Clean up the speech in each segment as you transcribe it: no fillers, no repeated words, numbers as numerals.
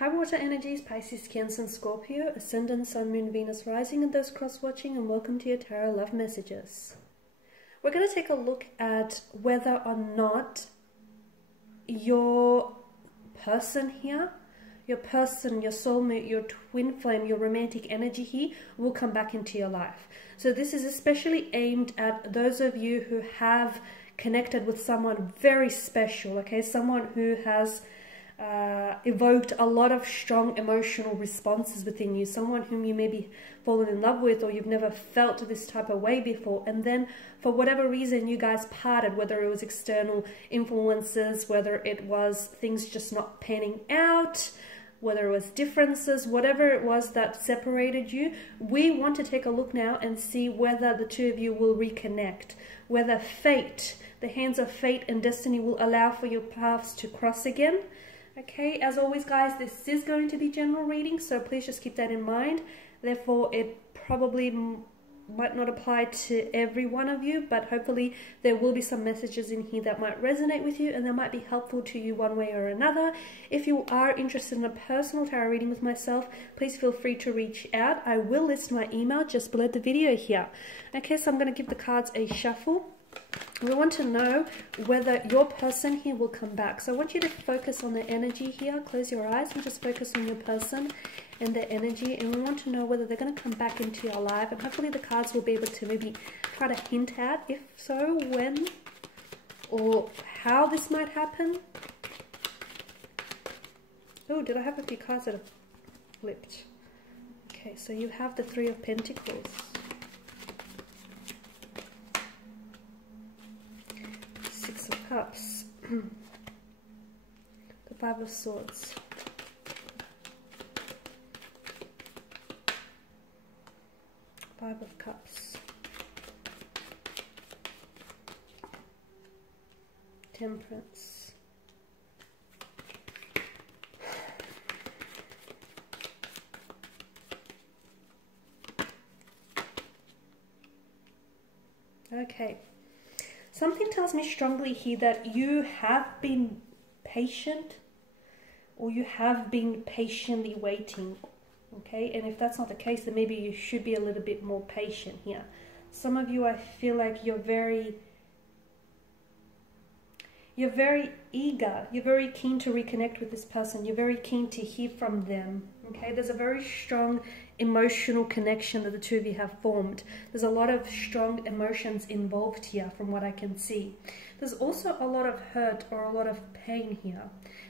High water energies, Pisces, Cancer, and Scorpio, Ascendant, Sun, Moon, Venus, Rising, and those cross-watching, and welcome to your Tarot Love Messages. We're going to take a look at whether or not your person here, your person, your soulmate, your twin flame, your romantic energy here will come back into your life. So this is especially aimed at those of you who have connected with someone very special, okay? Someone who has evoked a lot of strong emotional responses within you, someone whom you maybe fallen in love with or you've never felt this type of way before, and then for whatever reason you guys parted, whether it was external influences, whether it was things just not panning out, whether it was differences, whatever it was that separated you. We want to take a look now and see whether the two of you will reconnect, whether fate, the hands of fate and destiny, will allow for your paths to cross again. Okay, as always guys, this is going to be general reading, so please just keep that in mind. Therefore, it probably might not apply to every one of you, but hopefully there will be some messages in here that might resonate with you and that might be helpful to you one way or another. If you are interested in a personal tarot reading with myself, please feel free to reach out. I will list my email just below the video here. Okay, so I'm going to give the cards a shuffle. We want to know whether your person here will come back. So I want you to focus on the energy here. Close your eyes and just focus on your person and their energy. And we want to know whether they're going to come back into your life. And hopefully the cards will be able to maybe try to hint at, if so, when or how this might happen. Oh, did I have a few cards that have flipped? Okay, so you have the Three of Pentacles. Cups, the Five of Swords, Five of Cups, Temperance, okay. Something tells me strongly here that you have been patient, or you have been patiently waiting, okay? And if that's not the case, then maybe you should be a little bit more patient here. Some of you, I feel like you're very eager, you're very keen to reconnect with this person, you're very keen to hear from them, okay? There's a very strong emotional connection that the two of you have formed. There's a lot of strong emotions involved here from what I can see. There's also a lot of hurt or a lot of pain here.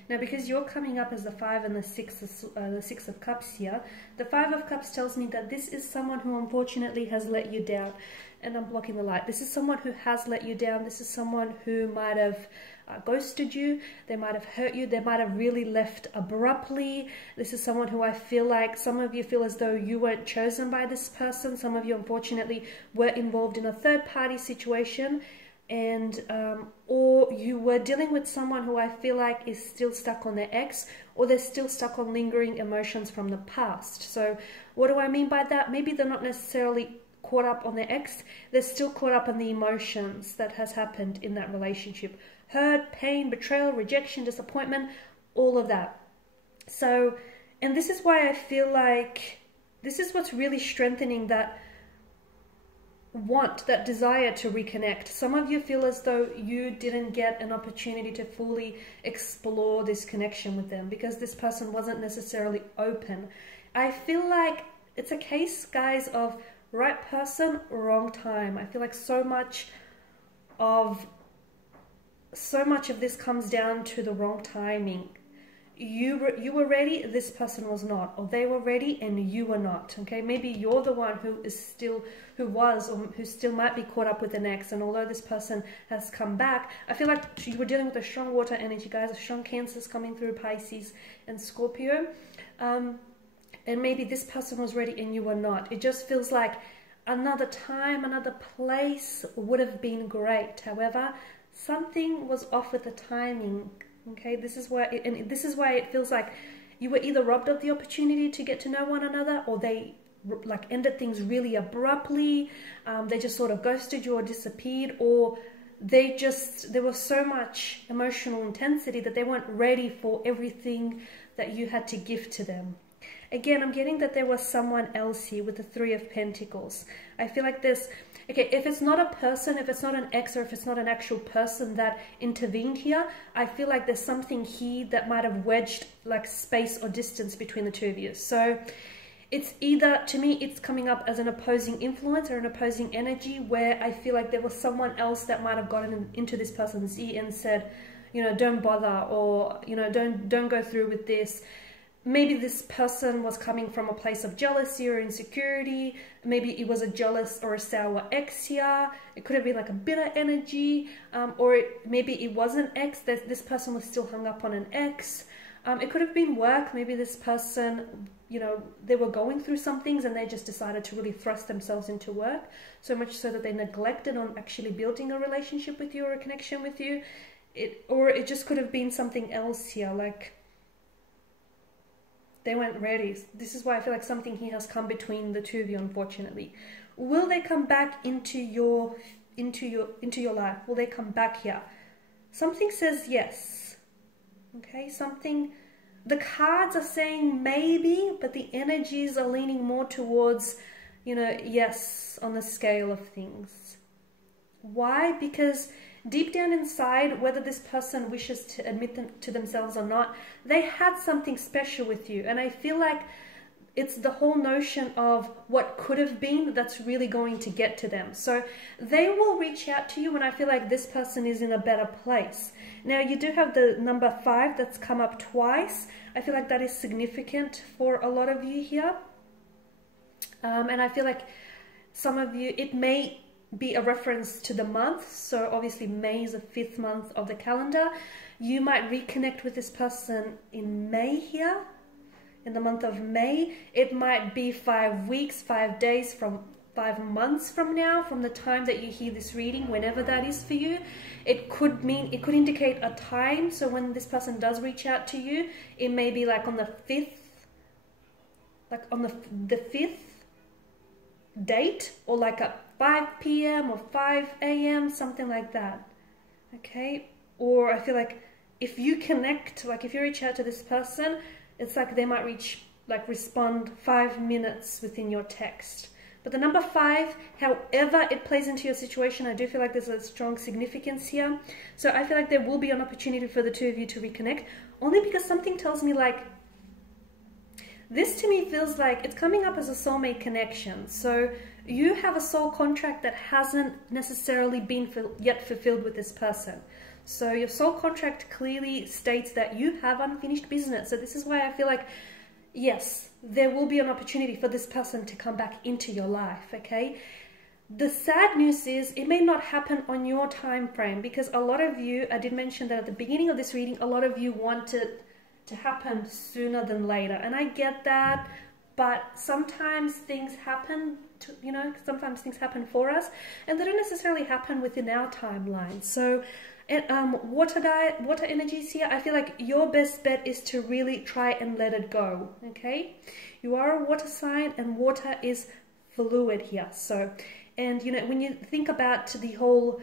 Now, because you're coming up as the Five and the Six of Cups here, the Five of Cups tells me that this is someone who unfortunately has let you down. And I'm blocking the light. This is someone who has let you down. This is someone who might have ghosted you. They might have hurt you. They might have really left abruptly. This is someone who I feel like some of you feel as though you weren't chosen by this person. Some of you unfortunately were involved in a third-party situation, and or you were dealing with someone who I feel like is still stuck on their ex, or they're still stuck on lingering emotions from the past. So what do I mean by that? Maybe they're not necessarily caught up on their ex, they're still caught up on the emotions that has happened in that relationship. Hurt, pain, betrayal, rejection, disappointment, all of that. So, and this is why I feel like this is what's really strengthening that want, that desire to reconnect. Some of you feel as though you didn't get an opportunity to fully explore this connection with them because this person wasn't necessarily open. I feel like it's a case, guys, of right person, wrong time. I feel like so much of this comes down to the wrong timing. You were ready, this person was not, or they were ready and you were not. Okay, maybe you're the one who still might be caught up with an ex, and although this person has come back, I feel like you were dealing with a strong water energy, guys, a strong Cancers coming through, Pisces and Scorpio. And maybe this person was ready and you were not. It just feels like another time, another place would have been great. However, something was off with the timing. Okay, this is why it feels like you were either robbed of the opportunity to get to know one another, or they like ended things really abruptly. They just sort of ghosted you or disappeared, or there was so much emotional intensity that they weren't ready for everything that you had to give to them. Again, I'm getting that there was someone else here with the Three of Pentacles. I feel like there's, okay, if it's not a person, if it's not an ex, or if it's not an actual person that intervened here, I feel like there's something here that might have wedged like space or distance between the two of you. So it's either, to me, it's coming up as an opposing influence or an opposing energy where I feel like there was someone else that might have gotten into this person's ear and said, you know, don't bother, or, you know, don't go through with this. Maybe this person was coming from a place of jealousy or insecurity. Maybe it was a jealous or a sour ex here. It could have been like a bitter energy, or maybe it was an ex. This person was still hung up on an ex. It could have been work. Maybe this person, you know, they were going through some things and they just decided to really thrust themselves into work, so much so that they neglected on actually building a relationship with you or a connection with you. Or it just could have been something else here, like they weren't ready. This is why I feel like something here has come between the two of you, unfortunately. Will they come back into your life? Will they come back here? Something says yes. Okay, something, the cards are saying maybe, but the energies are leaning more towards, you know, yes, on the scale of things. Why? Because deep down inside, whether this person wishes to admit them to themselves or not, they had something special with you. And I feel like it's the whole notion of what could have been that's really going to get to them. So they will reach out to you when I feel like this person is in a better place. Now, you do have the number 5 that's come up twice. I feel like that is significant for a lot of you here. And I feel like some of you, it may be a reference to the month. So obviously May is the 5th month of the calendar. You might reconnect with this person in May here, in the month of May. It might be 5 weeks, 5 days, from 5 months from now, from the time that you hear this reading, whenever that is for you. It could mean, it could indicate a time. So when this person does reach out to you, it may be like on the 5th, like on the 5th date, or like at 5 p.m. or 5 a.m., something like that. Okay? Or I feel like if you connect, like if you reach out to this person, it's like they might respond 5 minutes within your text. But the number 5, however it plays into your situation, I do feel like there's a strong significance here. So I feel like there will be an opportunity for the two of you to reconnect, only because something tells me like, this to me feels like it's coming up as a soulmate connection. So you have a soul contract that hasn't necessarily been yet fulfilled with this person. So your soul contract clearly states that you have unfinished business. So this is why I feel like, yes, there will be an opportunity for this person to come back into your life, okay? The sad news is it may not happen on your time frame, because a lot of you, I did mention that at the beginning of this reading, a lot of you wanted to happen sooner than later. And I get that, but sometimes things happen to, you know, sometimes things happen for us and they don't necessarily happen within our timeline. So water energies here, I feel like your best bet is to really try and let it go. Okay, you are a water sign and water is fluid here. So, and you know, when you think about the whole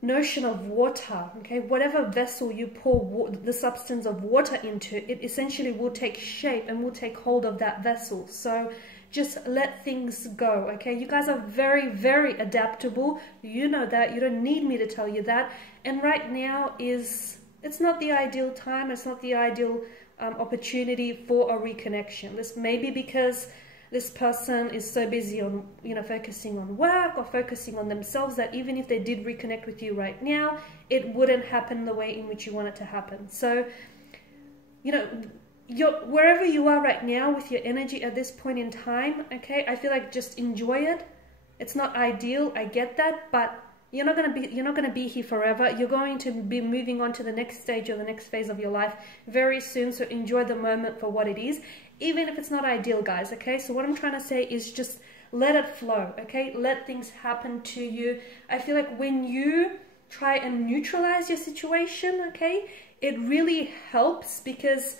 notion of water, okay, whatever vessel you pour the substance of water into, it essentially will take shape and will take hold of that vessel. So just let things go, okay? You guys are very, very adaptable. You know that. You don't need me to tell you that. And right now it's not the ideal time. It's not the ideal opportunity for a reconnection. This may be because this person is so busy on, you know, focusing on work or focusing on themselves that even if they did reconnect with you right now, it wouldn't happen the way in which you want it to happen. So, you know, wherever you are right now with your energy at this point in time, okay, I feel like just enjoy it. It's not ideal, I get that, but you're not gonna be here forever. You're going to be moving on to the next stage or the next phase of your life very soon. So enjoy the moment for what it is, even if it's not ideal, guys. Okay, so what I'm trying to say is just let it flow. Okay, let things happen to you. I feel like when you try and neutralize your situation, okay, it really helps, because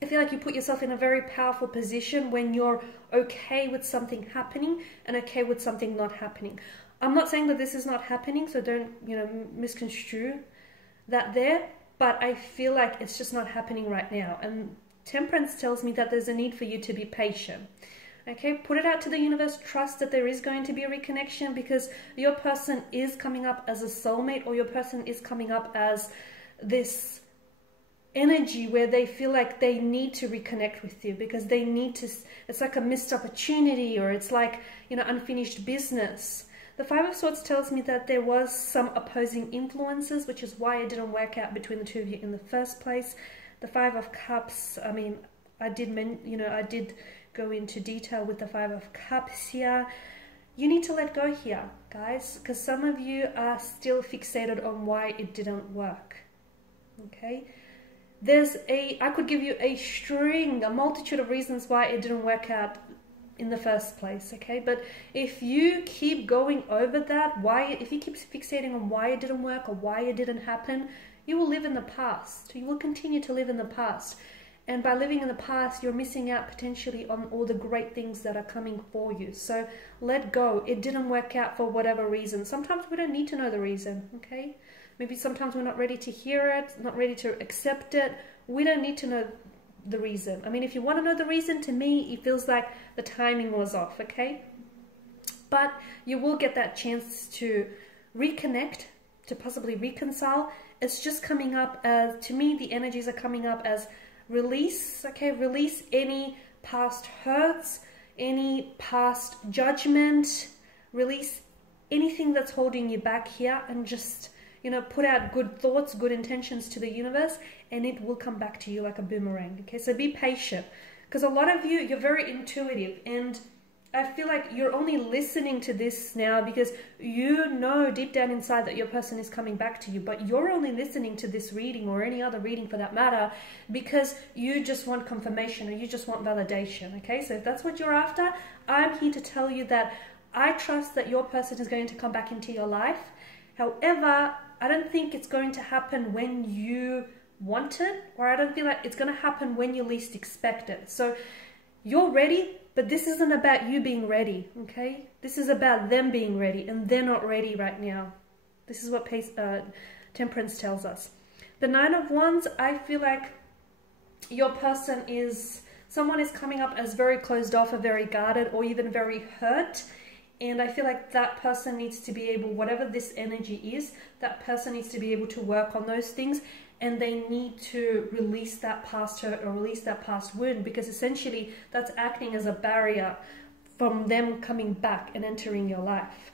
I feel like you put yourself in a very powerful position when you're okay with something happening and okay with something not happening. I'm not saying that this is not happening, so don't, you know, misconstrue that there, but I feel like it's just not happening right now. And Temperance tells me that there's a need for you to be patient. Okay, put it out to the universe. Trust that there is going to be a reconnection, because your person is coming up as a soulmate, or your person is coming up as this energy where they feel like they need to reconnect with you, because they need to, it's like a missed opportunity, or it's like, you know, unfinished business. The Five of Swords tells me that there was some opposing influences, which is why it didn't work out between the two of you in the first place. The Five of Cups, I mean, I did go into detail with the Five of Cups here. You need to let go here, guys, because some of you are still fixated on why it didn't work. Okay, I could give you a multitude of reasons why it didn't work out in the first place. Okay, but if you keep going over that, if you keep fixating on why it didn't work or why it didn't happen, you will live in the past. You will continue to live in the past. And by living in the past, you're missing out potentially on all the great things that are coming for you. So let go. It didn't work out for whatever reason. Sometimes we don't need to know the reason, okay? Maybe sometimes we're not ready to hear it, not ready to accept it. We don't need to know the reason. I mean, if you want to know the reason, to me, it feels like the timing was off, okay? But you will get that chance to reconnect, to possibly reconcile. It's just coming up as, to me, the energies are coming up as release, okay? Release any past hurts, any past judgment, release anything that's holding you back here, and just, you know, put out good thoughts, good intentions to the universe, and it will come back to you like a boomerang, okay? So be patient, because a lot of you, you're very intuitive, and I feel like you're only listening to this now because you know deep down inside that your person is coming back to you, but you're only listening to this reading, or any other reading for that matter, because you just want confirmation, or you just want validation, okay? So if that's what you're after, I'm here to tell you that I trust that your person is going to come back into your life. However, I don't think it's going to happen when you want it, or I don't feel like it's going to happen when you least expect it. So you're ready, but this isn't about you being ready, okay? This is about them being ready, and they're not ready right now. This is what Temperance tells us. The Nine of Wands, I feel like your person is, someone is coming up as very closed off, or very guarded, or even very hurt. And I feel like that person needs to be able, whatever this energy is, that person needs to be able to work on those things, and they need to release that past hurt or release that past wound, because essentially that's acting as a barrier from them coming back and entering your life.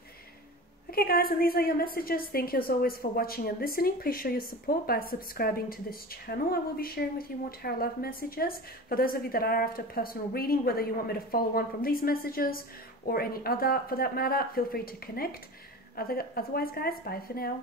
Okay guys, and these are your messages. Thank you as always for watching and listening. Please show your support by subscribing to this channel. I will be sharing with you more tarot love messages. For those of you that are after personal reading, whether you want me to follow on from these messages or any other for that matter, feel free to connect. Otherwise guys, bye for now.